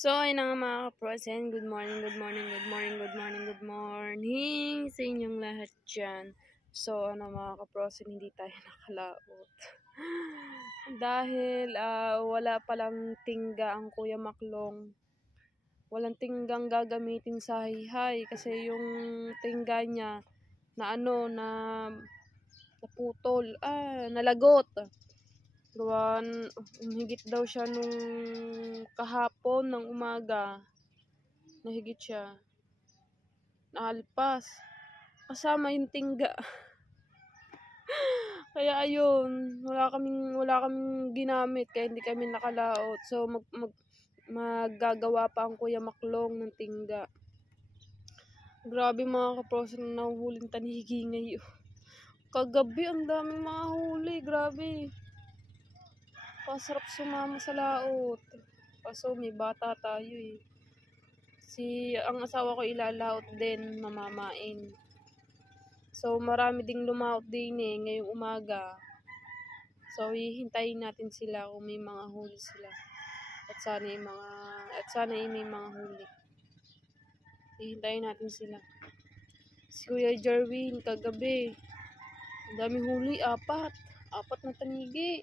So, ayun na nga mga kaprosen. Good morning, good morning, good morning, good morning, good morning sa inyong lahat dyan. So, mga kaprosen, hindi tayo nakalaot. Dahil wala palang tingga ang Kuya Maklong. Walang tinggang gagamitin sa hihay kasi yung tingga niya na naputol, nalagot. Gawan, higit daw siya nung kahapon ng umaga. Nahigit siya. Naalpas. Kasama yung tingga. Kaya ayun, wala kaming ginamit kaya hindi kami nakalaot. So maggagawa pa ang Kuya Maklong ng tingga. Grabe mga kaprosen na nahuhuling tanigi ngayon. Kagabi ang daming mga huli, grabe. Pasarap sumama sa laot. Kaso may bata tayo eh. Ang asawa ko ilalaot din, mamamain. So marami ding lumaot din eh, ngayong umaga. So hihintayin natin sila kung may mga huli sila. At sana may mga huli. Hihintayin natin sila. Si Kuya Jerwin kagabi, ang dami huli, apat na tanigi.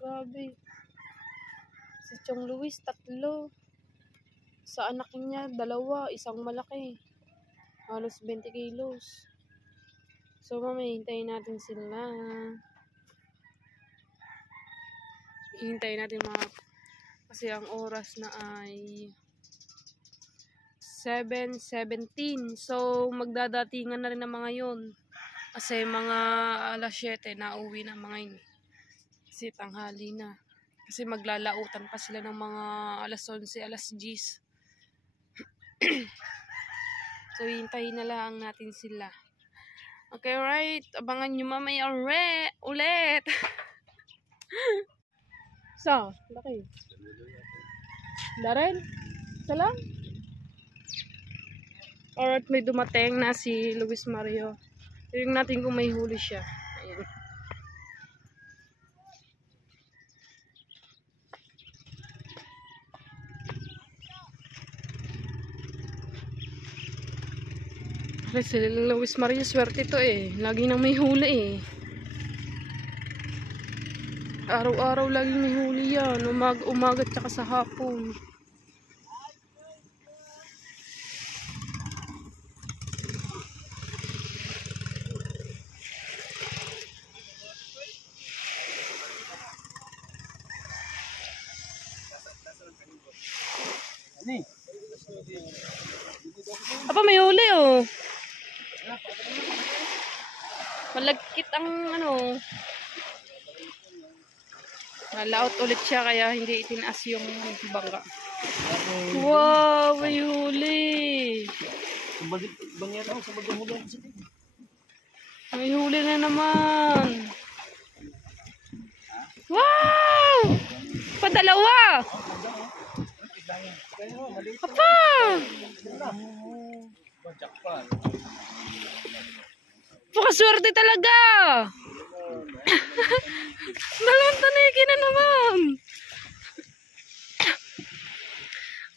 Grabe. Si Chong Luis, 3. Sa anak niya, 2. Isang malaki. Halos 20 kilos. So, mamaya, hintayin natin sila. Hintayin natin kasi ang oras na ay 7:17. So, magdadatingan na rin ang mga yun. Kasi mga alas 7 na uwi na mga yun. Kasi tanghali na. Kasi maglalautan pa sila ng mga alas 11, alas 10. So, hintayin na lang natin sila. Okay, right. Abangan nyo mamaya ulit. So, laki. Darren? Isa lang? Alright, may dumating na si Luis Mario. Tingnan natin kung may huli siya. Ayan. Kasi si Luis Mario, swerte to eh. Lagi nang may huli eh. Araw-araw lagi may huli yan. Umaga tsaka sa hapon. Apa may huli oh. Malagkit ang nalaot ulit siya kaya hindi itinaas yung bangka. Wow, may huli. May huli na naman. Wow! Padalawa! Apa! Pakaswerte talaga! Dalawang tanigi na naman!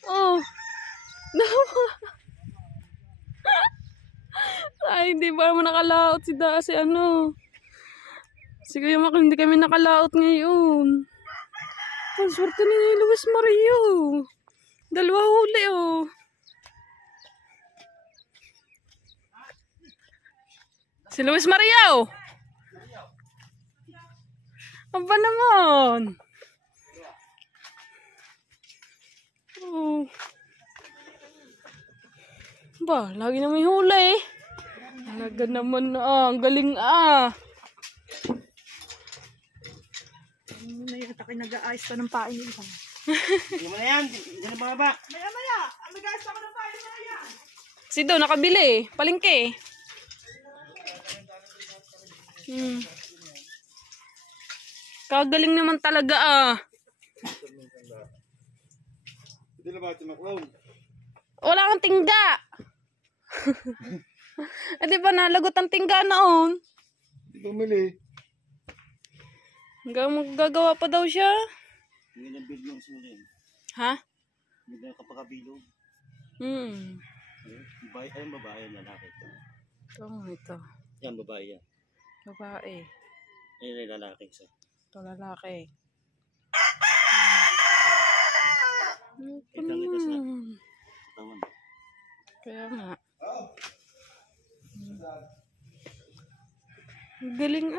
Oh! Dalawa! Ay, hindi ba naman nakalaot si si Kuya Mak, hindi kami nakalaot ngayon. Ang swerte ni Luis Mario. 2 huli oh. Si Luis Mario. Aba naman. Oh. Ba, lagi na may huli. Talaga naman ang galing May takin nag-aayos pa ng pain nila. Hindi mo na yan. Hindi na baba. Maya. Nag-aayos pa ng pain nila yan. Si Do, nakabili. Palengke. Kagaling naman talaga Hindi na ba ito maklaw? Wala kang tingga. Di ba nalagot ang tingga noon? Hindi bumili. Gagawa pa daw siya. Hindi na biglang sila. Ha? Hindi na kapakabilog. Ayun, babae, lalaki ito. Ito. Yan, babae yan. Babae. Ayun ay lalaki isa. Ito lalaki. Kitang-kita sa katawan. Kaya nga. Galing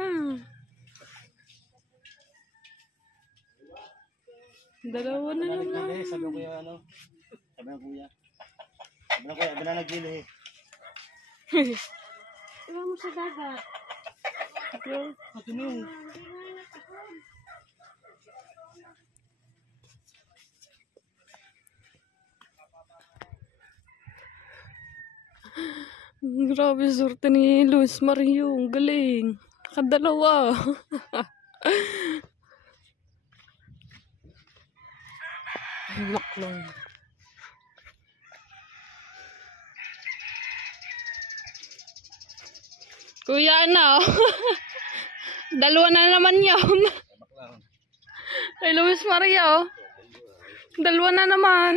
Dalawa na naman. Sabi ng kuya, ano? Sabi ng kuya. Sabi na nagbili eh. Iwan mo sa dagat. Ito na yun. Grabe sorte ni Luis Mario. Ang galing. Kadalawa. Ay, maklong. Kuya, ano? Dalawa na naman yun. Ay, Luis Mario. Dalawa na naman.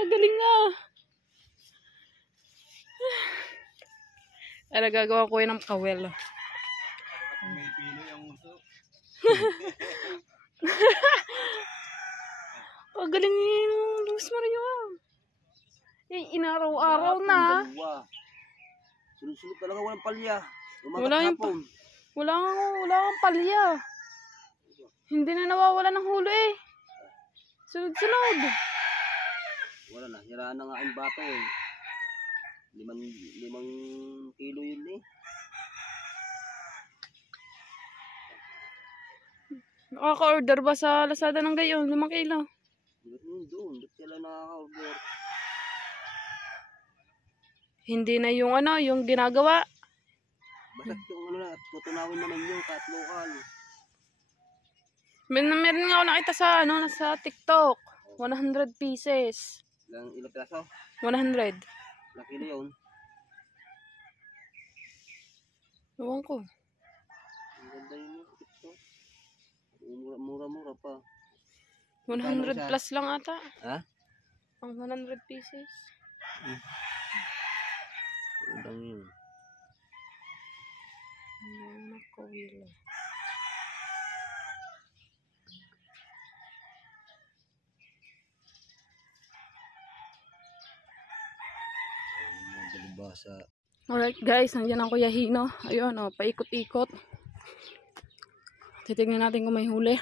Galing nga. Ay, nagagawa ko yun ng kawel. May pino yung uso. Galing yun, Luis Mario. Eh, inaraw-araw na. Sunod-sunod talaga, walang palya. Wala kang palya. Hindi na nawawala ng hulo eh. Sunod-sunod. Wala na, hiraan na nga ang bato eh. 5 kilo yun eh. Nakaka-order ba sa Lazada ng gayon? 5 kilo? Doon, ba't sila nakaka-order? Hindi na yung yung ginagawa. Basta yung na, tutunawin naman yung kahit lokal. Meron nga ako nakita sa sa TikTok. 100 pieces. Ilang piraso? 100. Ilang kilo yun? Ewan ko. Ang ganda yun yung TikTok. Mura-mura pa. 100 plus lang ata. Ha? Ang 100 pieces. Ganda yun. Nakawila. Alright guys, nandiyan ang Kuya Hino. Ayun, paikot-ikot. Titignan natin kung may huli.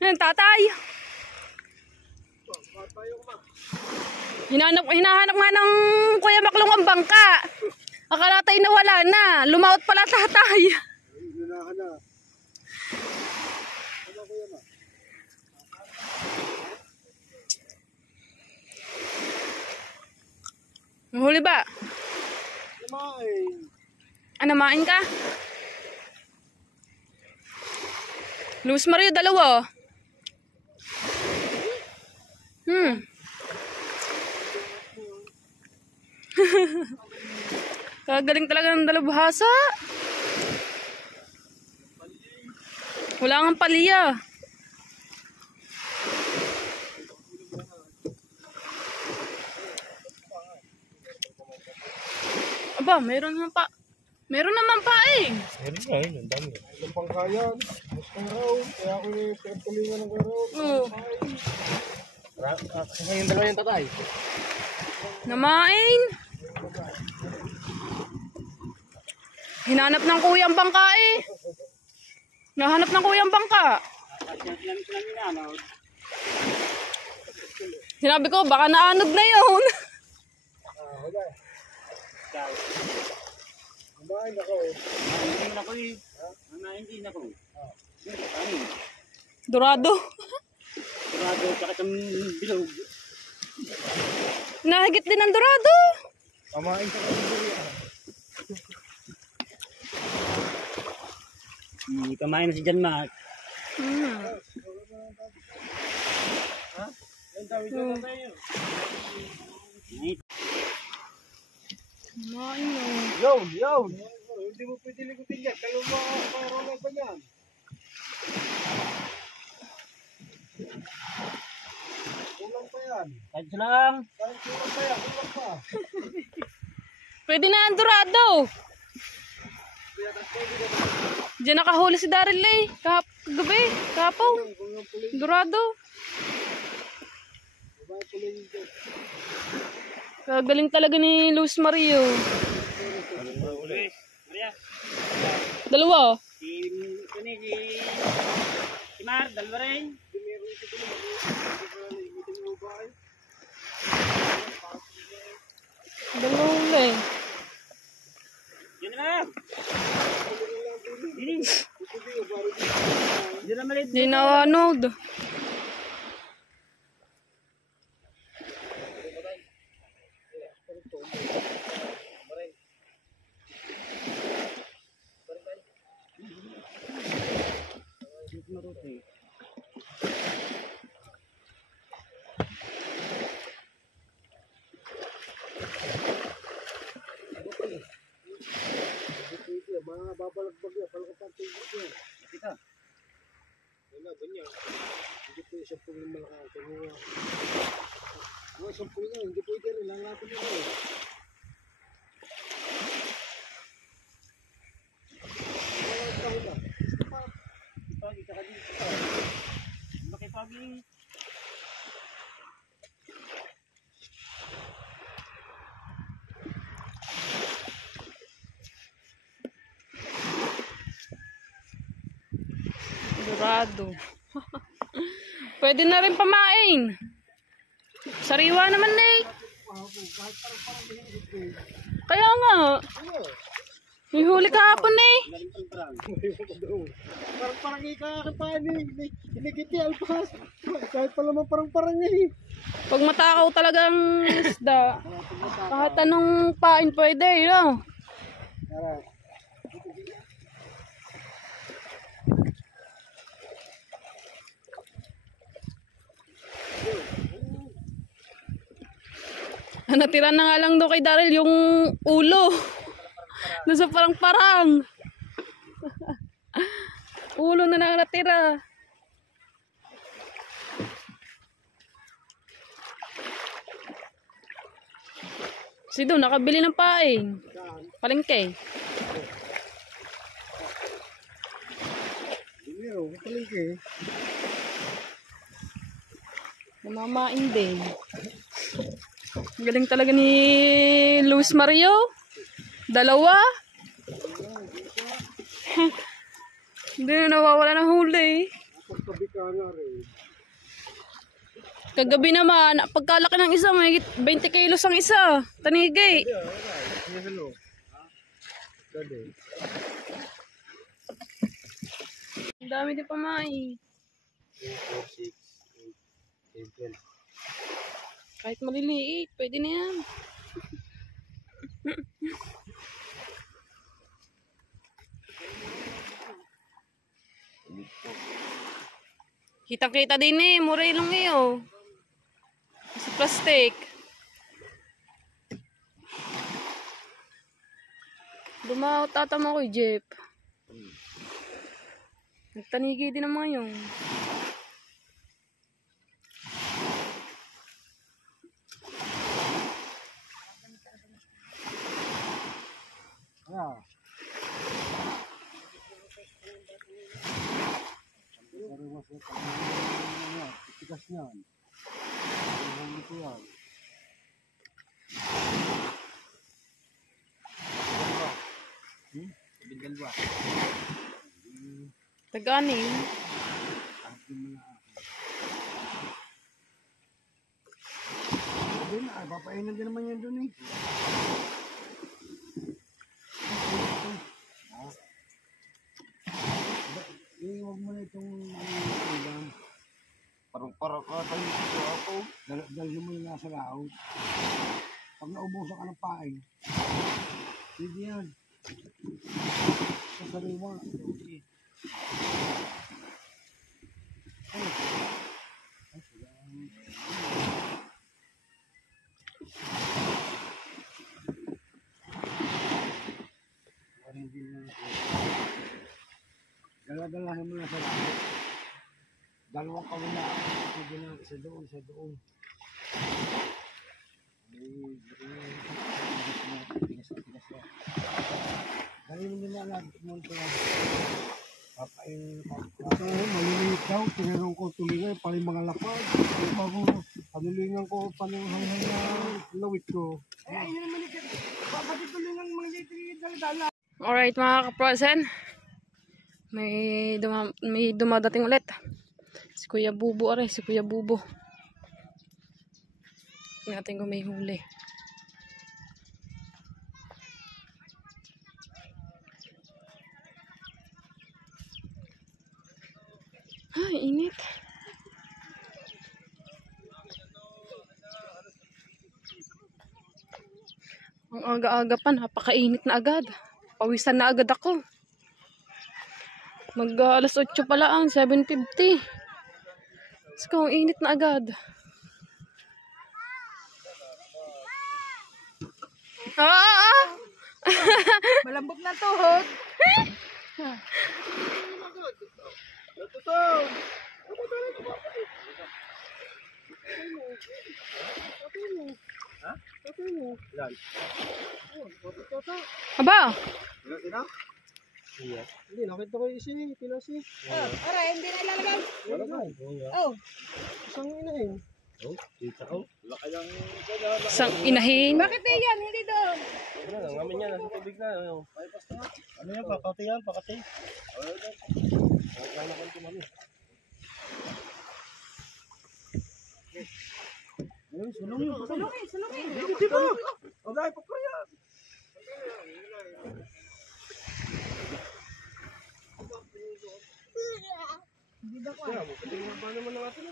Yan, tatay. Hinahanap nga ng Kuya Maklong ang bangka. Akala tayo nawala na. Lumaot pala tatay. Mahuli ba? Namain ka? Luis Mario, dalawa. Kagaling talaga ng dalubhasa. Wala nga palya. Aba, meron naman pa. Meron naman pa eh. Meron nga yun, ang dami. Ang pangkayan, gusto ng raw, kaya ako yung pinagtulingan ng raw. Oo. Ngayon dalawa yung tatay. Namain. Hinanap ng kuya ang bangka eh. Nahanap ng kuya ang bangka. Sinabi ko, baka naanod na yun. Wala. Kumain ako. Kumain ako eh. Kumain din ako. Ano? Dorado. Sarado tsaka sa bilog. Nahigit din ang dorado. Kumain ka kasi. Kumain na si John Mark. Kumain na. Yun. Hindi mo pwede ligutin yan. Kayo mga pa yan. Kulang pa yan. Kahit lang. Kulang pa yan. Kulang pa. Pwede na ang dorado. Diyan nakahuli si Daryl eh. Kagabi. Kapaw. Dorado. Kagaling talaga ni Luis Mario. Maria. Dalawa. Si Mar, dalawa rin. Dalawa eh. Yun na lang. Hindi na malit. Di na anod. Mga babalagbag yan. Palakapang tingin yan. Kita. Wala, ganyan. Hindi po isang pungin malakas. Mga isang pungin yan. Hindi pwede rin. Langatin mo rin. Pagi ka dito. Makipagi. Dorado. Pwede na rin pamain. Sariwa naman eh. Kaya nga. May huli kahapon eh. Parang ikakapaan eh. Hinigiti alpas. Kahit pala man parang eh. Pag matakaw talagang isda, kahit anong pain pwede, no? Natira na nga lang doon kay Daryl yung ulo. Doon sa parang-parang. Ulo na lang natira. Si doon nakabili ng paing. Palengke. Meron, palengke. Namamain din. Galing talaga ni Luis Mario. Dalawa. Hindi na nawawala ng huli. Pagkabi ka nga rin. Kagabi naman, pagkalaki ng isa, may 20 kilos ang isa. Tanigay. Hello. Dali. Ang dami din pamain. 4, 6, 8, 10, 12. Kahit maliliit, pwede na yan. Kitang-kita din eh, murelong eh oh. Sa plastic. Dumaot tatama ko Jeep. Nagtanigi din naman yun. Ah. Tigas niyan. Hindi ko yan. Bindalwa. Taganin. Doon na, papainan din naman yan doon eh. Huwag mo na itong ulam. Parang ka tayo dito ako. Dalhin mo yung nasa laot. Pag naubusan ka ng pain, sige yan. Sa sariwa. Dala-dalahin mo na sa laot. Dalawang kawala. Sige na, isa doon, isa doon. Dali mo nila natin mo ito. Maliliit daw. Tinanong ko tulingan, pala mga lapad. Bago panulingan ko, panuhanghan na lawit ko. Yun naman ito. Bakit tulingan mga dala-dala? Alright mga kaprosen. May dumadating ulit. Si Kuya Bubo, si Kuya Bubo. Tingnan natin kung may huli. Ay, init. Ang aga-aga pa, napakainit na agad. Pawisan na agad ako. Alas 8 pala ang 7:50. Let's go, ang init na agad. Malambot na tuhod. Aba! Hindi, nakita ko yung isi. Pinasi. Aray, hindi na ilalagay. Malagay. Oh. Isang inahin. Oh, kita ko. Laki lang. Isang inahin. Bakit eh yan? Hindi doon. Ano na, ngamin yan. Nasa tubig na. Ano yan? Pakati yan. Pakati. Ano na kung mami. Sulungin. Dito! Okay, papraya. Kaya mo, patingin ba naman ng atin?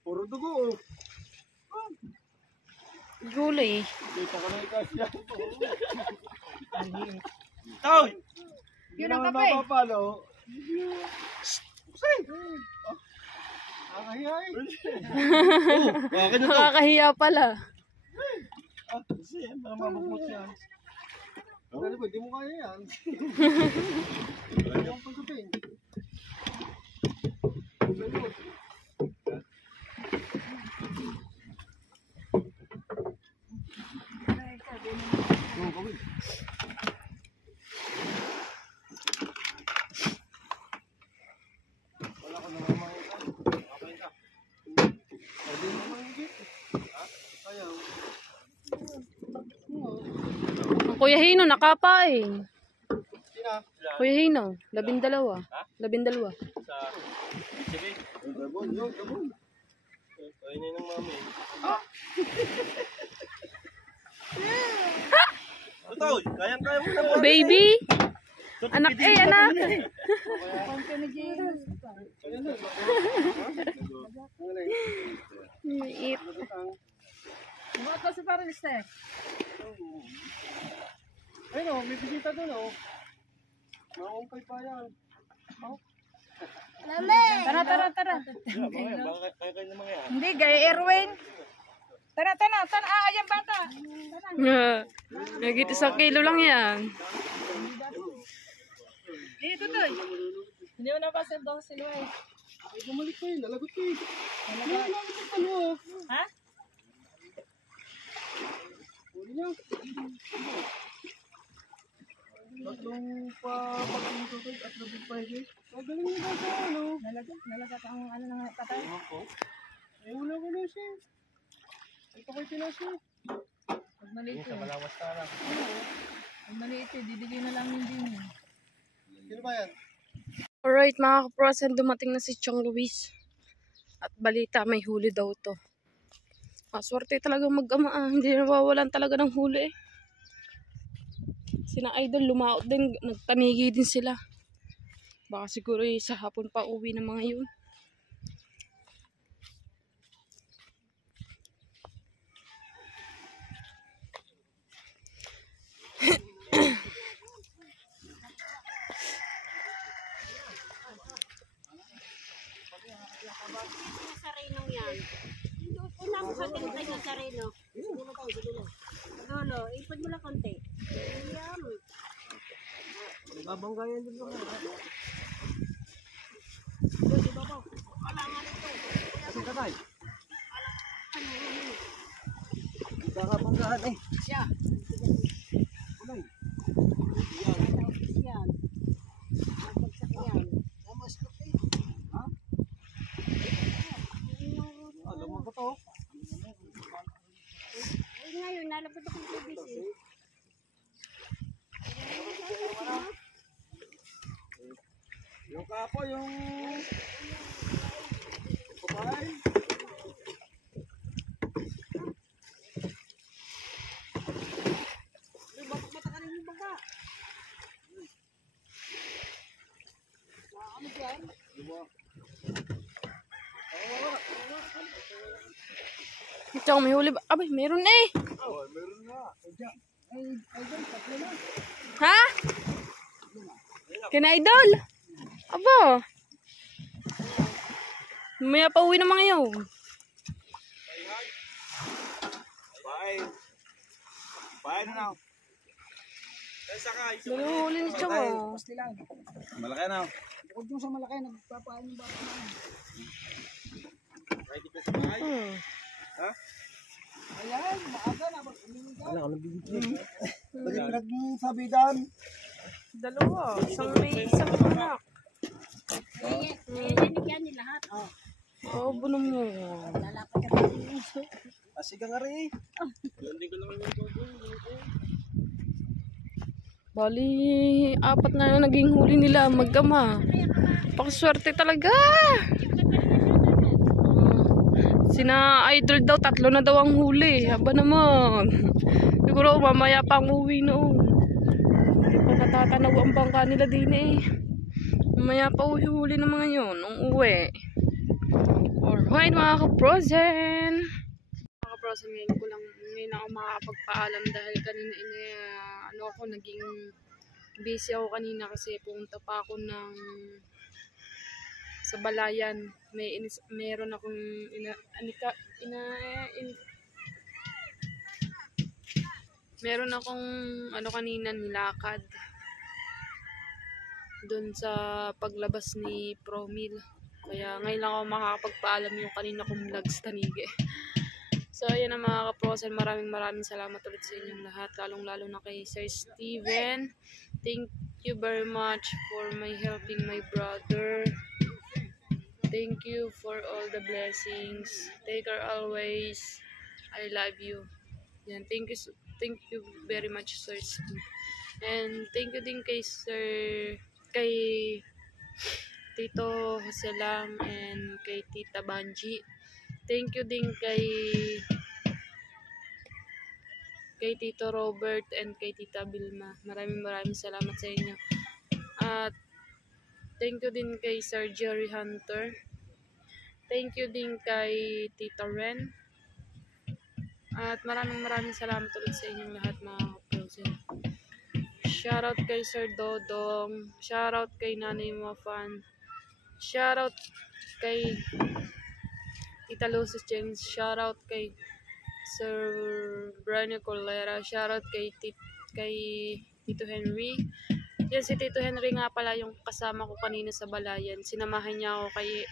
Puro dugo. Gulay. Dito ka na ikasya. Toy! Yun ang kape. Napapalo. Ay. Bakit na to? Nakakahiya pala. Kasi yan, para mabukot yan. Dali ba, di mo kaya yan. Ayaw ang pagkapin. Wala ko naman makita. Okay ka. Pwede mo mahigit. Ayaw. Ang Kuya Hino, nakapain. Sina? Kuya Hino, 12. 12. Sa... Sige. Gabon. Ayun yun ng mami. Toy! Kayang-kaya mo na. Baby! Anak anak! Maliit. Buhat ko sa paris eh. Ayun o, may bisita doon o. Makumpay pa yan. Tara. Baka kaya naman yan. Hindi, gaya Erwin. Tara. Ayan bata. Nagit 1 kilo lang yan. Dito to. Hindi mo napasin daw si Luis. Ay, bumalik ko yun. Nalagot ko yun. Nalagot ko ano. Ha? Huli niya. Tatlong pa pagkain tubig at lubig pa higit. Magaling niya ba sa ano? Nalagat ang ano nang patay. Ay, wala ko na siya. Ito ko'y pinasya. Pag maliit Sa malawas ka lang. Pag maliit didibigay na lang hindi niya. Sino ba yan? Alright mga kaprosen, dumating na si Chong Luis. At balita, may huli daw to. Swerte talaga mag-ama. Hindi nawawalan talaga ng huli eh. Sina Idol lumaot din. Nagtanigi din sila. Baka siguro sa hapon pa uwi ng mga yun. Sarinong yan. Una mo sa tinitay ng sarino. Dulo, ipod mo lang konti. Ayan. Babanggayan din mo. Kasi katay. Kakabanggaan eh. Siya. Kulay. Yan. Magbagsak yan. Ha? Alam mo ba to? Ay, ngayon, nalapit ako sa BBC. Yung kapo, yung... Kumain. Batak-batak ka rin yung bangka. Ano dyan? Tsaka may huli ba? Abay, meron eh. Oh, meron nga. Ay, dyan, tatlo na. Ha? Kina Idol? Aba. Mamaya pa uwi ng mga yun. Bye. Bye na now. Dalawang huli ni Chong. Pasti lang. Malaki na. Bukod yung sa malaki, nagpapain yung bata na. Ready ka sa bahay? Ha? Ayan, maaga na. Wala ka nabibigyan. Balik nagsabidan. Dalawa. Isang may isang anak. Ayan, yan ni lahat. Oo, buno mo. Lalapit ka sa puso. Asiga nga rin. Hindi ko naman yung tubo. Bali, 4 na naging huli nila mag-ama. Pakaswerte talaga. Sina Idol daw, 3 na daw ang huli. Haba naman. Siguro mamaya pa ang uwi noon. Hindi pa natatanaw ang bangka nila din eh. Mamaya pa huli ng mga yun, nung uwi. Alright mga kaprosen. Mga kaprosen, ngayon ako makakapagpaalam dahil kanina naging busy ako kanina kasi pumunta pa ako sa Balayan. Meron akong meron akong kanina nilakad doon sa paglabas ni Promil. Kaya ngayon lang ako makakapagpaalam yung kanina kong vlogs tanige. So ayan na mga kaprosen, maraming salamat ulit sa inyong lahat, lalong-lalo na kay Sir Steven. Thank you very much for helping my brother. Thank you for all the blessings. Take care always. I love you. Yan, thank you very much, Sir Steve. And thank you din kay Tito Joselam and kay Tita Banji. Thank you din kay Tito Robert and kay Tita Vilma. Maraming salamat sa inyo. At thank you din kay Sir Jerry Hunter. Thank you din kay Tita Ren. At maraming salamat ulit sa inyong lahat mga kaprosen. Shoutout kay Sir Dodong. Shoutout kay Nanay Mafan. Shoutout kay Tita Lucis James. Shoutout kay Sir Brian Colera. Shoutout kay Tito Henry. Yan, si Tito Henry nga pala yung kasama ko kanina sa Balayan. Sinamahan niya ako kay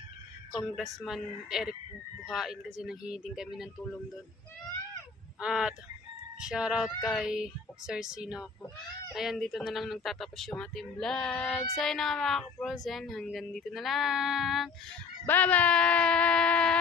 Congressman Eric Buhain kasi nanghihiling kami ng tulong doon. At shoutout kay Sir Sino ako. Ayan, dito na lang nagtatapos yung ating vlog. So ayun na nga mga kaprosen, hanggang dito na lang. Bye-bye!